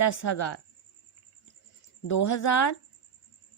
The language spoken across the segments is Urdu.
10,000। 2,000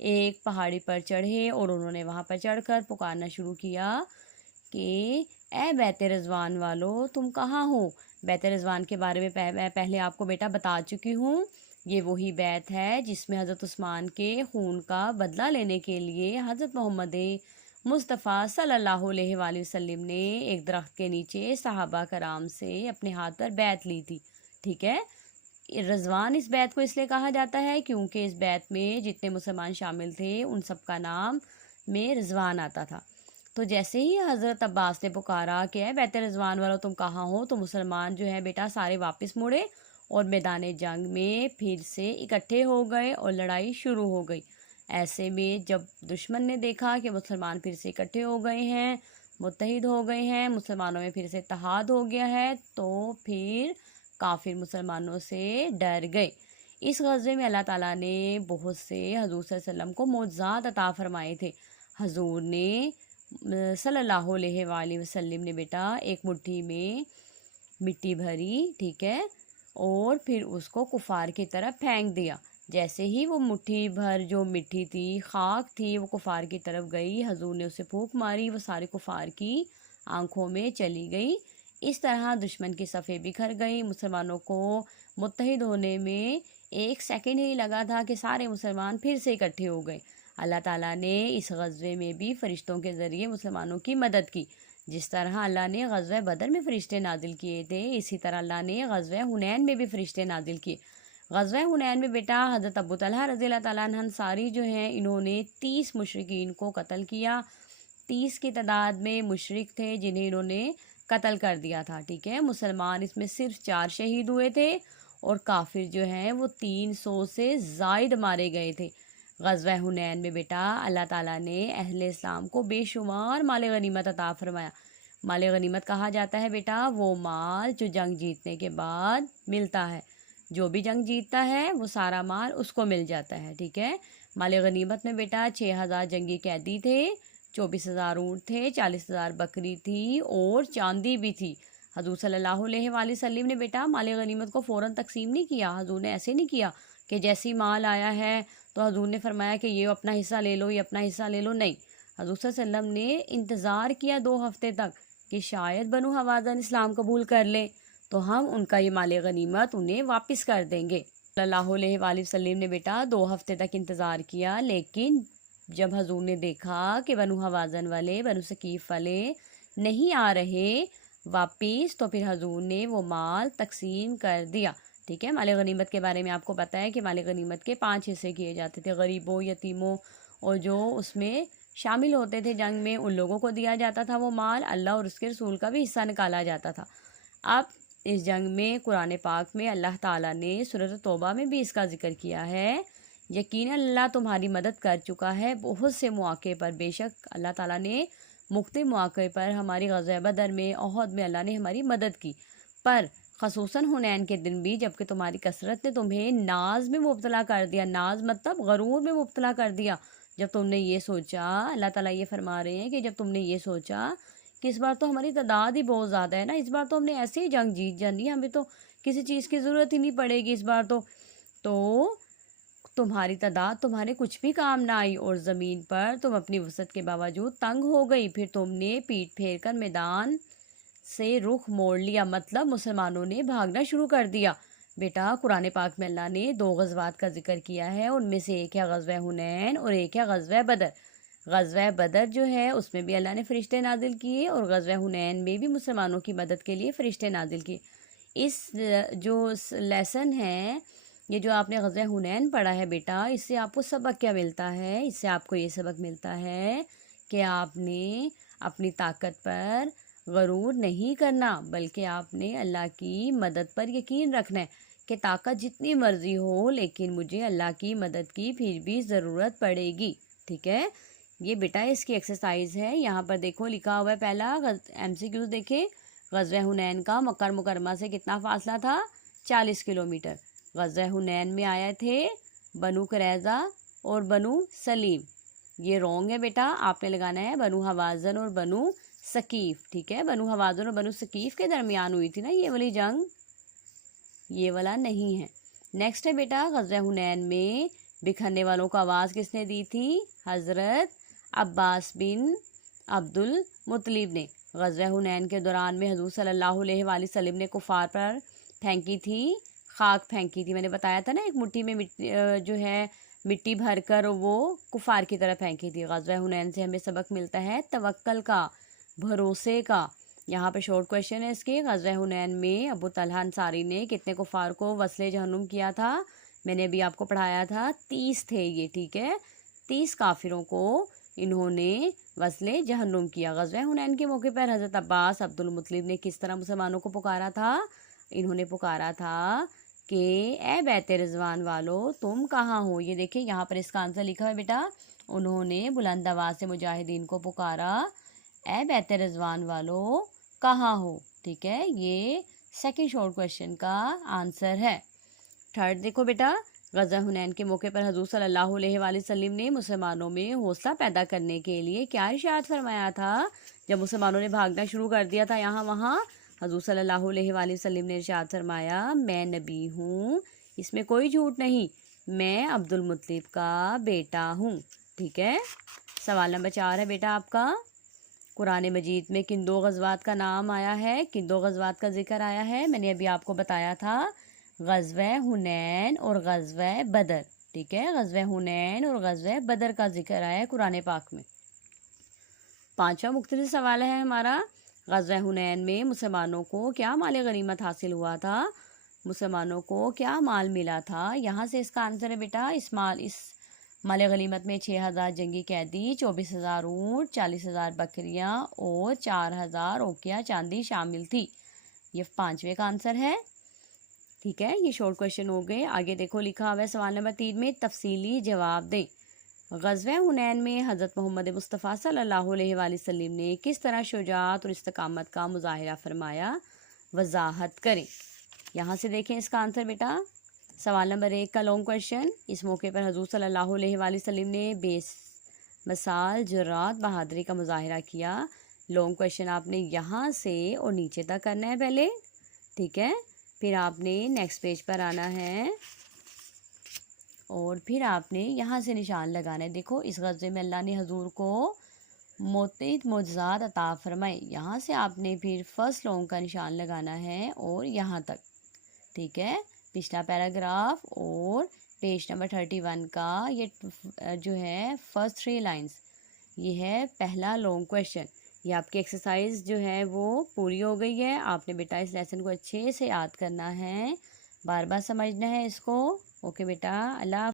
ایک پہاڑی پر چڑھے اور انہوں نے وہاں پر چڑھ کر پکارنا شروع کیا کہ اے بیت رضوان والو تم کہاں ہو۔ بیت رضوان کے بارے میں پہلے آپ کو بیٹا بتا چکی ہوں، یہ وہی بیت ہے جس میں حضرت عثمان کے خون کا بدلہ لینے کے لیے حضرت محمد مصطفیٰ صلی اللہ علیہ وآلہ وسلم نے ایک درخت کے نیچے صحابہ کرام سے اپنے ہاتھ پر بیعت لی تھی، ٹھیک ہے۔ رضوان اس بیت کو اس لیے کہا جاتا ہے کیونکہ اس بیت میں جتنے مسلمان شامل تھے ان سب کا نام میں رضوان آتا تھا۔ تو جیسے ہی حضرت عباس نے پکارا کہ اے بیت رضوان والو تم کہاں ہو، تو مسلمان جو ہے بیٹا سارے واپس مڑے اور میدان جنگ میں پھر سے اکٹھے ہو گئے اور لڑائی شروع ہو گئی۔ ایسے میں جب دشمن نے دیکھا کہ مسلمان پھر سے اکٹھے ہو گئے ہیں، متحد ہو گئے ہیں، مسلمانوں میں پھر سے اتحاد ہو گیا ہے، تو پھر کافر مسلمانوں سے ڈر گئے۔ اس غزوے میں اللہ تعالیٰ نے بہت سے حضور صلی اللہ علیہ وسلم کو معجزات عطا فرمائے تھے۔ حضور نے صلی اللہ علیہ وآلہ وسلم نے بیٹا ایک مٹھی میں مٹی بھری، ٹھیک ہے، اور پھر اس کو کفار کی طرف پھینک دیا۔ جیسے ہی وہ مٹھی بھر جو مٹی تھی، خاک تھی، وہ کفار کی طرف گئی، حضور نے اسے پھونک ماری، وہ سارے کفار کی آنکھوں میں چلی گئی۔ اس طرح دشمن کی صفیں بکھر گئی۔ مسلمانوں کو متحد ہونے میں ایک سیکنڈ ہی لگا تھا کہ سارے مسلمان پھر سے اکٹھے ہو گئے۔ اللہ تعالیٰ نے اس غزوے میں بھی فرشتوں کے ذریعے مسلمانوں کی مدد کی۔ جس طرح اللہ نے غزوہ بدر میں فرشتے نازل کیے تھے، اسی طرح اللہ نے غزوہ حنین میں بھی فرشتے نازل کیے۔ غزوہ حنین میں بیٹا حضرت ابو طلحہ رضی اللہ تعالیٰ عنہ انصاری جو ہیں، انہوں نے 30 مشرکین کو قتل کیا۔ 30 کی تعداد میں مشرک تھے جنہیں انہوں نے قتل کر دیا تھا، ٹھیک ہے۔ مسلمان اس میں صرف 4 شہید ہوئے تھے اور کافر جو ہیں وہ 300 سے زائد مارے گئے تھے۔ غزوہ حنین میں بیٹا اللہ تعالیٰ نے اہل اسلام کو بے شمار مال غنیمت عطا فرمایا۔ مال غنیمت کہا جاتا ہے بیٹا وہ مال جو جنگ جیتنے کے بعد ملتا ہے۔ جو بھی جنگ جیتتا ہے وہ سارا مال اس کو مل جاتا ہے، ٹھیک ہے۔ مال غنیمت میں بیٹا 6000 جنگی قیدی تھے، 24,000 اونٹ تھے، 40,000 بکری تھی اور چاندی بھی تھی۔ حضور صلی اللہ علیہ وآلہ وسلم نے بیٹا مال غنیمت کو فوراً تقسیم نہیں کیا۔ حضور نے ایسے نہیں کیا کہ جیسی مال آیا ہے تو حضور نے فرمایا کہ یہ اپنا حصہ لے لو، یہ اپنا حصہ لے لو، نہیں۔ حضور صلی اللہ علیہ وسلم نے انتظار کیا 2 ہفتے تک کہ شاید بنو حوازن اسلام قبول کر لے تو ہم ان کا یہ مال غنیمت انہیں واپس کر دیں گے۔ صلی اللہ علیہ وآلہ وسلم نے بیٹا 2 ہفتے تک انتظار کیا، لیکن جب حضور نے دیکھا کہ بنو حوازن والے، بنو ثقیف والے نہیں آ رہے واپس، تو پھر حضور نے وہ مال تقسیم کر دیا، ٹھیک ہے۔ مال غنیمت کے بارے میں آپ کو پتہ ہے کہ مال غنیمت کے 5 حصے کیے جاتے تھے، غریبوں، یتیموں اور جو اس میں شامل ہوتے تھے جنگ میں ان لوگوں کو دیا جاتا تھا وہ مال، اللہ اور اس کے رسول کا بھی حصہ نکالا جاتا تھا۔ اب اس جنگ میں قرآن پاک میں اللہ تعالیٰ نے سورۃ توبہ میں بھی اس کا ذکر کیا ہے، یقیناً اللہ تمہاری مدد کر چکا ہے بہت سے مواقع پر۔ بے شک اللہ تعالیٰ نے مختلف مواقع پر ہماری غزوہ بدر میں، احد میں اللہ نے ہماری مدد کی، پر خصوصاً حنین کے دن بھی جبکہ تمہاری کثرت نے تمہیں ناز میں مبتلا کر دیا، ناز مطلب غرور میں مبتلا کر دیا۔ جب تم نے یہ سوچا، اللہ تعالیٰ یہ فرما رہے ہیں کہ جب تم نے یہ سوچا کہ اس بار تو ہماری تعداد ہی بہت زیادہ ہے نا، اس بار تو ہم نے ایسے ہی جنگ جیت جانی ہے، ہمیں تو کسی چیز کی ضرورت ہی نہیں پڑے گی اس بار تو تمہاری تعداد تمہارے کچھ بھی کام نہ آئی اور زمین پر تم اپنی وسعت کے باوجود تنگ ہو گئی، پھر تم نے پیٹ پھیر کر میدان سے رخ موڑ لیا، مطلب مسلمانوں نے بھاگنا شروع کر دیا۔ بیٹا قرآن پاک میں اللہ نے 2 غزوات کا ذکر کیا ہے، ان میں سے ایک ہے غزوہ حنین اور ایک ہے غزوہ بدر۔ غزوہ بدر جو ہے اس میں بھی اللہ نے فرشتے نازل کیے اور غزوہ حنین میں بھی مسلمانوں کی مدد کے لیے فرشتے نازل کیے۔ اس جو لیسن ہے، یہ جو آپ نے غزوہ حنین پڑھا ہے بیٹا، اس سے آپ کو سبق کیا ملتا ہے؟ اس سے آپ کو یہ سبق ملتا ہے کہ آپ نے اپنی طاقت پر غرور نہیں کرنا، بلکہ آپ نے اللہ کی مدد پر یقین رکھنا ہے کہ طاقت جتنی مرضی ہو لیکن مجھے اللہ کی مدد کی پھر بھی ضرورت پڑے گی، ٹھیک ہے۔ یہ بیٹا اس کی ایکسرسائز ہے، یہاں پر دیکھو لکھا ہوا ہے پہلا MCQs دیکھیں، غزوہ حنین کا مکہ مکرمہ سے کتنا فاصلہ تھا؟ 40 کلومیٹر۔ غزوہ حنین میں آئے تھے بنو قریظہ اور بنو سلیم، یہ رونگ ہے بیٹا، آپ نے لگانا ہے بنو حوازن اور بنو ثقیف، ٹھیک ہے۔ بنو حوازن اور بنو ثقیف کے درمیان ہوئی تھی نا یہ والی جنگ، یہ والا نہیں ہے۔ نیکسٹ ہے بیٹا غزوہ حنین میں بکھرنے والوں کو آواز کس نے دی تھی؟ حضرت عباس بن عبد المطلب نے۔ غزوہ حنین کے دوران میں حضور صلی اللہ علیہ وآلہ وسلم نے کفار پر پھینکی تھی خاک پھینکی تھی، میں نے بتایا تھا نا، ایک مٹھی میں جو ہے مٹی بھر کر وہ کفار کی طرف پھینکی تھی۔ غزوہ حنین سے ہمیں سبق ملتا ہے توکل کا، بھروسے کا۔ یہاں پہ شورٹ کویشچن ہے اس کے، غزوہ حنین میں ابو طلحہ انصاری نے کتنے کفار کو وصل جہنم کیا تھا؟ میں نے ابھی آپ کو پڑھایا تھا 30 تھے یہ، ٹھیک ہے، 30 کافروں کو انہوں نے وصل جہنم کیا۔ غزوہ حنین کے موقع پر حضرت عباس عبد المطلب نے کس طرح مسلمانوں کو پکارا تھا؟ انہوں نے پکارا تھا کہ اے بیت رضوان والو تم کہاں ہو؟ یہ دیکھیں یہاں پر اس کا آنسر لکھا ہے بیٹا، انہوں نے بلند آواز سے مجاہدین کو پکارا اے بیت رضوان والو کہاں ہو، ٹھیک ہے، یہ سیکنڈ شورٹ کویشچن کا آنسر ہے۔ تھرڈ دیکھو بیٹا، غزوہ حنین کے موقع پر حضور صلی اللہ علیہ وآلہ وسلم نے مسلمانوں میں حوصلہ پیدا کرنے کے لیے کیا ارشاد فرمایا تھا؟ جب مسلمانوں نے بھاگنا شروع کر دیا تھا یہاں وہاں، حضور صلی اللہ علیہ وآلہ وسلم نے ارشاد فرمایا میں نبی ہوں، اس میں کوئی جھوٹ نہیں، میں عبد المطلب کا بیٹا ہوں، ٹھیک ہے۔ سوال نمبر 4 ہے بیٹا آپ کا، قرآن مجید میں کن 2 غزوات کا نام آیا ہے، کن 2 غزوات کا ذکر آیا ہے؟ میں نے ابھی آپ کو بتایا تھا غزوہ حنین اور غزوہ بدر، ٹھیک ہے، غزوہ حنین اور غزوہ بدر کا ذکر آیا ہے قرآن پاک میں۔ 5واں مختصر سوال ہے ہمارا، غزوہ حنین میں مسلمانوں کو کیا مال غنیمت حاصل ہوا تھا؟ مسلمانوں کو کیا مال ملا تھا؟ یہاں سے اس کا آنسر ہے بیٹا، اس مال غنیمت میں 6000 جنگی قیدی، 24000 اونٹ، 40000 بکریاں اور 4000 اوقیہ چاندی شامل تھی۔ یہ 5ویں کا آنسر ہے، ٹھیک ہے۔ یہ شورٹ کویشچن ہو گئے۔ آگے دیکھو لکھا ہوا ہے سوال نمبر 3 میں تفصیلی جواب دیں۔ غزوہ حنین میں حضرت محمد مصطفیٰ صلی اللہ علیہ وآلہ وسلم نے کس طرح شجاعت اور استقامت کا مظاہرہ فرمایا؟ وضاحت کریں۔ یہاں سے دیکھیں اس کا آنسر بیٹا، سوال نمبر 1 کا لانگ کویشچن، اس موقع پر حضور صلی اللہ علیہ وآلہ وسلم نے بے مثال جرات بہادری کا مظاہرہ کیا۔ لانگ کویشچن آپ نے یہاں سے اور نیچے تک کرنا ہے پہلے، ٹھیک ہے، پھر آپ نے نیکسٹ پیج پر آنا ہے اور پھر آپ نے یہاں سے نشان لگانا ہے۔ دیکھو اس غزوے میں اللہ نے حضور کو متعدد معجزات عطا فرمائے، یہاں سے آپ نے پھر فرسٹ لانگ کا نشان لگانا ہے اور یہاں تک، ٹھیک ہے، پچھلا پیراگراف اور پیج نمبر 31 کا یہ جو ہے فرسٹ 3 لائنز، یہ ہے پہلا لانگ کویشچن۔ یہ آپ کی ایکسرسائز جو ہے وہ پوری ہو گئی ہے، آپ نے بیٹا اس لیسن کو اچھے سے یاد کرنا ہے، بار بار سمجھنا ہے اس کو، اوکے بیٹا، اللہ